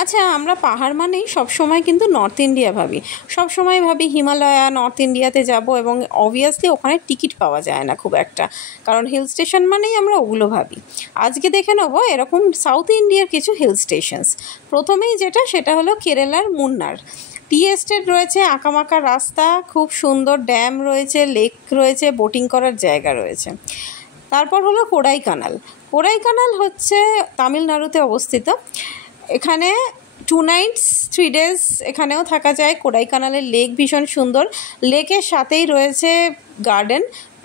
আচ্ছা, আমরা পাহাড় মানেই সবসময় কিন্তু নর্থ ইন্ডিয়া ভাবি। সবসময় ভাবি হিমালয়া, নর্থ ইন্ডিয়াতে যাব, এবং অবভিয়াসলি ওখানে টিকিট পাওয়া যায় না খুব একটা, কারণ হিল স্টেশন মানেই আমরা ওগুলো ভাবি। আজকে দেখে নেবো এরকম সাউথ ইন্ডিয়ার কিছু হিল স্টেশনস। প্রথমেই সেটা হলো কেরালার মুন্নার। টি এস্টেট রয়েছে, আঁকামাকা রাস্তা, খুব সুন্দর ড্যাম রয়েছে, লেক রয়েছে, বোটিং করার জায়গা রয়েছে। তারপর হলো কোডাইকানাল। কোডাইকানাল হচ্ছে তামিলনাড়ুতে অবস্থিত। এখানে 2 nights 3 days এখানেও থাকা যায়। কোডাইকানালের লেক ভীষণ সুন্দর। লেকের সাথেই রয়েছে গার্ডেন,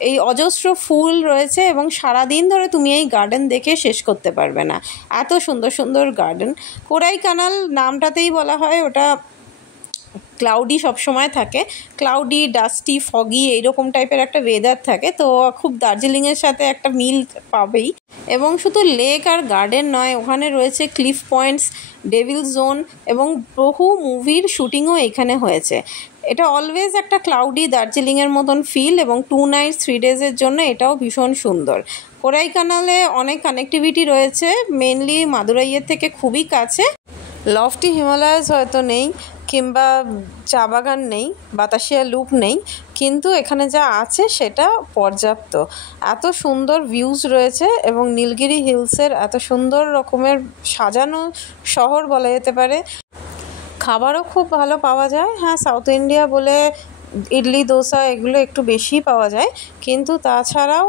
এই অজস্র ফুল রয়েছে, এবং সারাদিন ধরে তুমি এই গার্ডেন দেখে শেষ করতে পারবে না, এত সুন্দর সুন্দর গার্ডেন। কোডাইকানাল নামটাতেই বলা হয় ওটা ক্লাউডি সবসময় থাকে, ক্লাউডি, ডাস্টি, ফগি এইরকম টাইপের একটা ওয়েদার থাকে, তো খুব দার্জিলিংয়ের সাথে একটা মিল পাবেই। এবং শুধু লেক আর গার্ডেন নয়, ওখানে রয়েছে ক্লিফ পয়েন্টস, ডেভিল জোন, এবং বহু মুভির শুটিংও এখানে হয়েছে। এটা অলওয়েজ একটা ক্লাউডি দার্জিলিংয়ের মতন ফিল, এবং 2 nights 3 days জন্য এটাও ভীষণ সুন্দর। কোডাইকানালে অনেক কানেক্টিভিটি রয়েছে, মেনলি মাদুরাইয়ের থেকে খুবই কাছে। লফটি হিমালয়াস হয়তো নেই, কিংবা চা বাগান নেই, বাতাসিয়া লুপ নেই, কিন্তু এখানে যা আছে সেটা পর্যাপ্ত। এত সুন্দর ভিউজ রয়েছে, এবং নীলগিরি হিলসের এত সুন্দর রকমের সাজানো শহর বলা যেতে পারে। খাবারও খুব ভালো পাওয়া যায়। হ্যাঁ, সাউথ ইন্ডিয়া বলে ইডলি, দোসা এগুলো একটু বেশি পাওয়া যায়, কিন্তু তাছাড়াও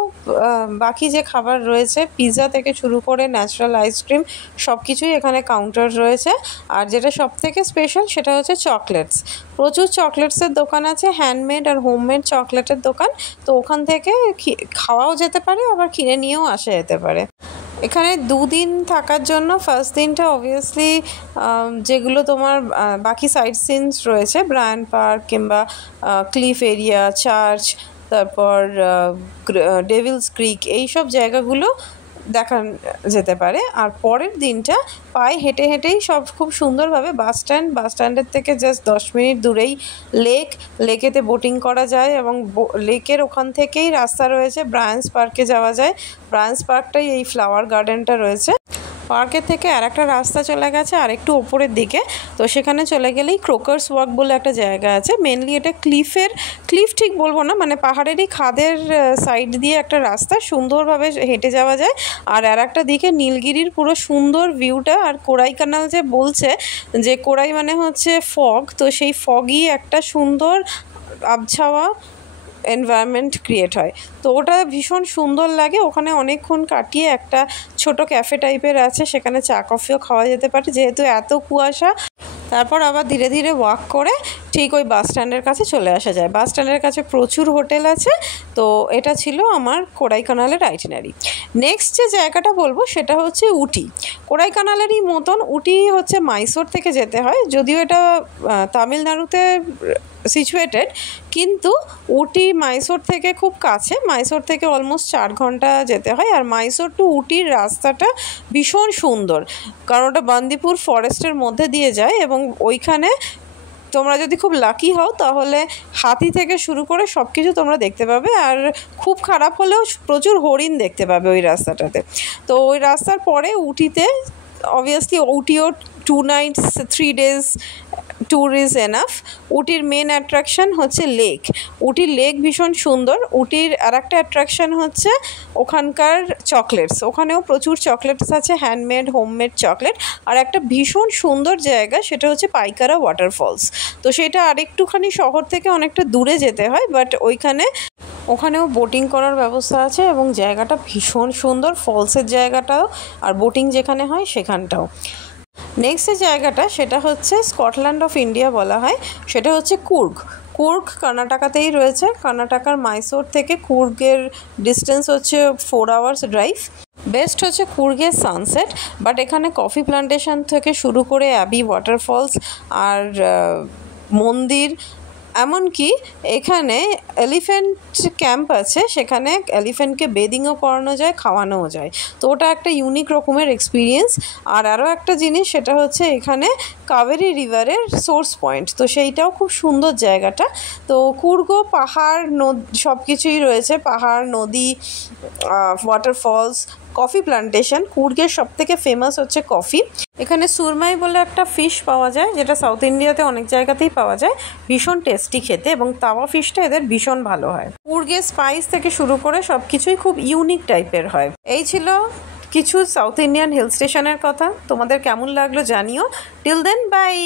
বাকি যে খাবার রয়েছে, পিৎজা থেকে শুরু করে ন্যাচারাল আইসক্রিম, সব কিছুই এখানে কাউন্টার রয়েছে। আর যেটা সবথেকে স্পেশাল সেটা হচ্ছে চকলেটস। প্রচুর চকলেটসের দোকান আছে, হ্যান্ডমেড আর হোমমেড চকলেটের দোকান। তো ওখান থেকে খাওয়াও যেতে পারে, আবার কিনে নিয়েও আসা যেতে পারে। এখানে 2 দিন থাকার জন্য ফার্স্ট দিনটা অবভিয়াসলি যেগুলো তোমার বাকি সাইট সিনস রয়েছে, ব্রায়ান পার্ক কিংবা ক্লিফ এরিয়া, চার্চ, তারপর ডেভিলস ক্রিক, এইসব জায়গাগুলো দেখা যেতে পারে। আর পরের দিনটা পায়ে হেঁটে হেঁটেই সব খুব সুন্দরভাবে বাস স্ট্যান্ডের থেকে জাস্ট 10 মিনিট দূরেই লেকেতে বোটিং করা যায়, এবং লেকের ওখান থেকেই রাস্তা রয়েছে, ব্রায়ান্স পার্কে যাওয়া যায়। ব্রায়ান্স পার্কটাই এই ফ্লাওয়ার গার্ডেনটা রয়েছে। পার্কের থেকে আর একটা রাস্তা চলে গেছে আর একটু ওপরের দিকে, তো সেখানে চলে গেলেই ক্রোকার্স ওয়াক বলে একটা জায়গা আছে। মেনলি এটা ক্লিফ ঠিক বলবো না, মানে পাহাড়েরই খাদের সাইড দিয়ে একটা রাস্তা, সুন্দরভাবে হেঁটে যাওয়া যায়। আর একটা দিকে নীলগিরির পুরো সুন্দর ভিউটা। আর কোডাইকানাল যে বলছে যে কোডাই মানে হচ্ছে ফগ, তো সেই ফগই একটা সুন্দর আবছাওয়া এনভায়রনমেন্ট ক্রিয়েট হয়, তো ওটা ভীষণ সুন্দর লাগে। ওখানে অনেকক্ষণ কাটিয়ে একটা ছোট ক্যাফে টাইপের আছে, সেখানে চা কফিও খাওয়া যেতে পারে, যেহেতু এত কুয়াশা। তারপর আবার ধীরে ধীরে ওয়াক করে ঠিক ওই বাস স্ট্যান্ডের কাছে চলে আসা যায়। বাস স্ট্যান্ডের কাছে প্রচুর হোটেল আছে। তো এটা ছিল আমার কোডাইকানালের আইটিনারি। নেক্সট যে জায়গাটা বলবো সেটা হচ্ছে উটি। কোডাইকানালেরই মতন উটি হচ্ছে মাইসোর থেকে যেতে হয়, যদিও এটা তামিলনাড়ুতে সিচুয়েটেড, কিন্তু উটি মাইসোর থেকে খুব কাছে। মাইসোর থেকে অলমোস্ট 4 ঘন্টা যেতে হয়। আর মাইসোর টু উটির রাস্তাটা ভীষণ সুন্দর, কারণ ওটা বান্দিপুর ফরেস্টের মধ্যে দিয়ে যায়, এবং ওইখানে তোমরা যদি খুব লাকি হও তাহলে হাতি থেকে শুরু করে সব কিছু তোমরা দেখতে পাবে। আর খুব খারাপ হলেও প্রচুর হরিণ দেখতে পাবে ওই রাস্তাটাতে। তো ওই রাস্তার পরে উটিতে অবভিয়াসলি উটিও 2 nights 3 days tour is enough. উটির মেন অ্যাট্রাকশান হচ্ছে লেক। উটির লেক ভীষণ সুন্দর। উটির আর একটা অ্যাট্রাকশান হচ্ছে ওখানকার চকলেটস। ওখানেও প্রচুর চকলেটস আছে, হ্যান্ডমেড, হোমমেড চকলেট। আর একটা ভীষণ সুন্দর জায়গা সেটা হচ্ছে পাইকারা ওয়াটারফলস। তো সেটা আরেকটুখানি শহর থেকে অনেকটা দূরে যেতে হয়, বাট ওখানেও বোটিং করার ব্যবস্থা আছে, এবং জায়গাটা ভীষণ সুন্দর, ফলসের জায়গাটাও আর বোটিং যেখানে হয় সেখানটাও। নেক্সট যে জায়গাটা সেটা হচ্ছে স্কটল্যান্ড অফ ইন্ডিয়া বলা হয়, সেটা হচ্ছে কুর্গ কর্ণাটকাতেই রয়েছে। কর্ণাটকার মাইসোর থেকে কুর্গের ডিস্টেন্স হচ্ছে 4 hours ড্রাইভ। বেস্ট হচ্ছে কুর্গের সানসেট, বাট এখানে কফি প্লান্টেশন থেকে শুরু করে অ্যাবি ওয়াটারফলস আর মন্দির, এমনকি এখানে এলিফ্যান্ট ক্যাম্প আছে, সেখানে এলিফ্যান্টকে বেদিংও করানো যায়, খাওয়ানোও যায়। তো ওটা একটা ইউনিক রকমের এক্সপিরিয়েন্স। আর আরও একটা জিনিস সেটা হচ্ছে এখানে কাবেরী রিভারের সোর্স পয়েন্ট, তো সেইটাও খুব সুন্দর জায়গাটা। তো কুর্গ পাহাড়, সব কিছুই রয়েছে, পাহাড়, নদী, ওয়াটারফলস, কফি প্লান্টেশন। কুর্গের সবথেকে ফেমাস হচ্ছে কফি। এখানে সুরমাই বলে একটা ফিশ পাওয়া যায়, যেটা সাউথ ইন্ডিয়াতে অনেক জায়গাতেই পাওয়া যায়, ভীষণ টেস্টি খেতে, এবং তাওয়া ফিশটা এদের ভীষণ ভালো হয়। কুর্গে স্পাইস থেকে শুরু করে সব কিছুই খুব ইউনিক টাইপের হয়। এই ছিল কিছু সাউথ ইন্ডিয়ান হিল স্টেশনের কথা। তোমাদের কেমন লাগলো জানিও। Till then, by.